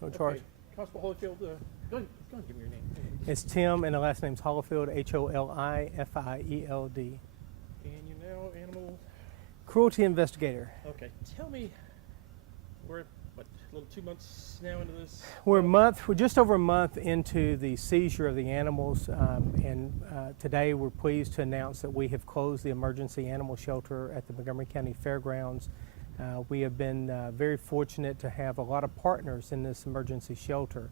No charge. Okay. Constable Holifield, go ahead and give me your name. It's Tim, and the last name's Holifield, Holifield. And you're now animal. Cruelty investigator. Okay. Tell me, we're what, a little 2 months now into this? We're just over a month into the seizure of the animals, and today we're pleased to announce that we have closed the emergency animal shelter at the Montgomery County Fairgrounds. We have been very fortunate to have a lot of partners in this emergency shelter.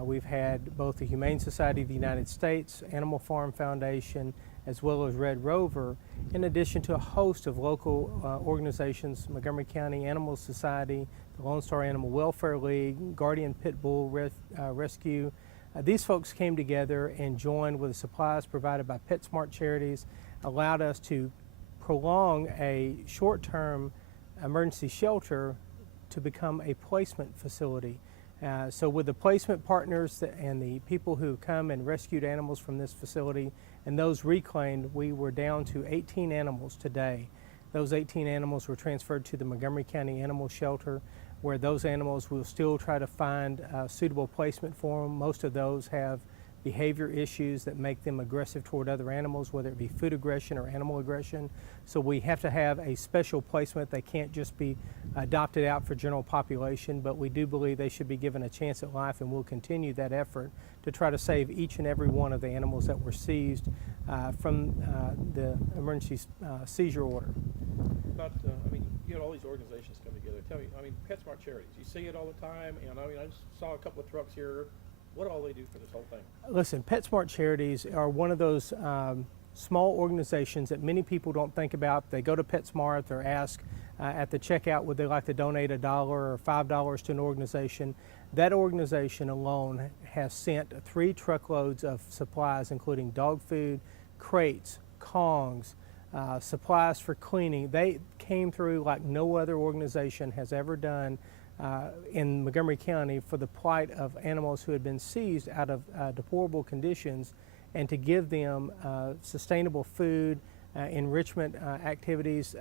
We've had both the Humane Society of the United States, Animal Farm Foundation, as well as Red Rover, in addition to a host of local organizations, Montgomery County Animal Society, the Lone Star Animal Welfare League, Guardian Pit Bull Rescue. These folks came together and joined with the supplies provided by PetSmart Charities, allowed us to prolong a short-term emergency shelter to become a placement facility. So with the placement partners and the people who come and rescued animals from this facility and those reclaimed, we were down to 18 animals today. Those 18 animals were transferred to the Montgomery County Animal Shelter, where those animals will still try to find suitable placement for them. Most of those have behavior issues that make them aggressive toward other animals, whether it be food aggression or animal aggression. So we have to have a special placement. They can't just be adopted out for general population, but we do believe they should be given a chance at life, and we'll continue that effort to try to save each and every one of the animals that were seized from the emergency seizure order. But, I mean, you had all these organizations come together. Tell me, I mean, PetSmart Charities, you see it all the time, and I mean, I just saw a couple of trucks here. What all they do for this whole thing? Listen, PetSmart Charities are one of those small organizations that many people don't think about. They go to PetSmart, they're asked at the checkout, would they like to donate $1 or $5 to an organization? That organization alone has sent 3 truckloads of supplies, including dog food, crates, Kongs, supplies for cleaning. They came through like no other organization has ever done in Montgomery County for the plight of animals who had been seized out of deplorable conditions, and to give them sustainable food, enrichment activities.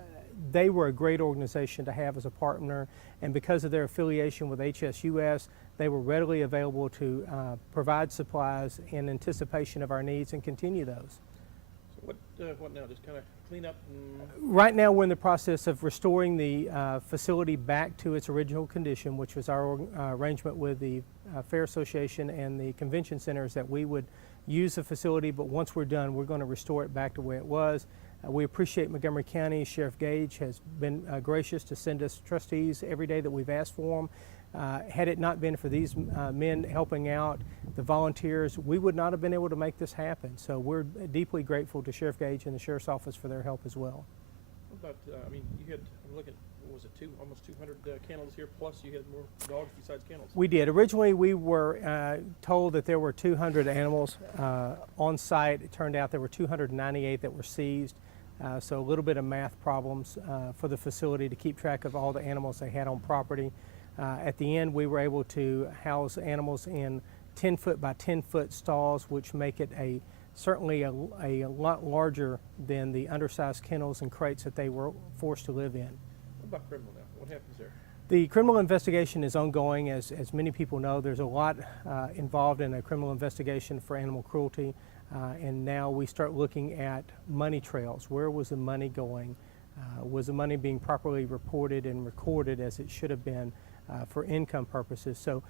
They were a great organization to have as a partner, and because of their affiliation with HSUS, they were readily available to provide supplies in anticipation of our needs and continue those. What now? Just kind of clean up? Right now we're in the process of restoring the facility back to its original condition, which was our arrangement with the Fair Association and the convention centers that we would use the facility, but once we're done, we're going to restore it back to where it was. We appreciate Montgomery County. Sheriff Gage has been gracious to send us trustees every day that we've asked for them. Had it not been for these men helping out, the volunteers, we would not have been able to make this happen. So we're deeply grateful to Sheriff Gage and the Sheriff's Office for their help as well. What about, I mean, you had, I'm looking, what was it, almost 200 kennels here, plus you had more dogs besides kennels. We did. Originally, we were told that there were 200 animals on site. It turned out there were 298 that were seized. So a little bit of math problems for the facility to keep track of all the animals they had on property. At the end, we were able to house animals in 10-foot by 10-foot stalls, which make it certainly a lot larger than the undersized kennels and crates that they were forced to live in. What about criminal now? What happens there? The criminal investigation is ongoing. As many people know, there's a lot involved in a criminal investigation for animal cruelty, and now we start looking at money trails. Where was the money going? Was the money being properly reported and recorded as it should have been for income purposes? So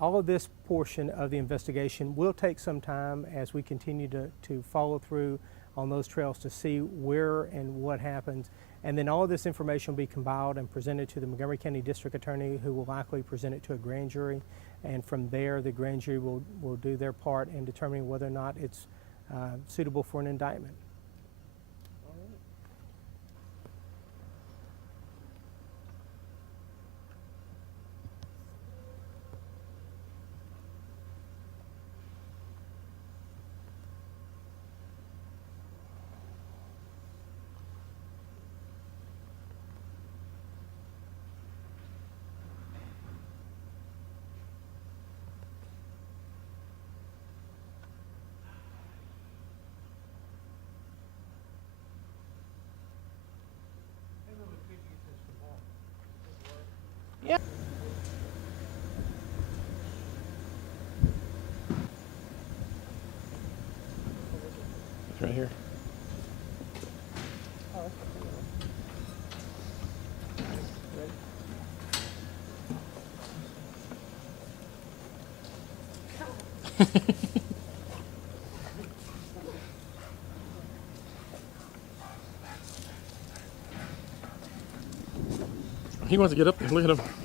all of this portion of the investigation will take some time as we continue to follow through on those trails to see where and what happens. And then all of this information will be compiled and presented to the Montgomery County District Attorney, who will likely present it to a grand jury. And from there, the grand jury will do their part in determining whether or not it's suitable for an indictment. right here. He wants to get up there. Look at him.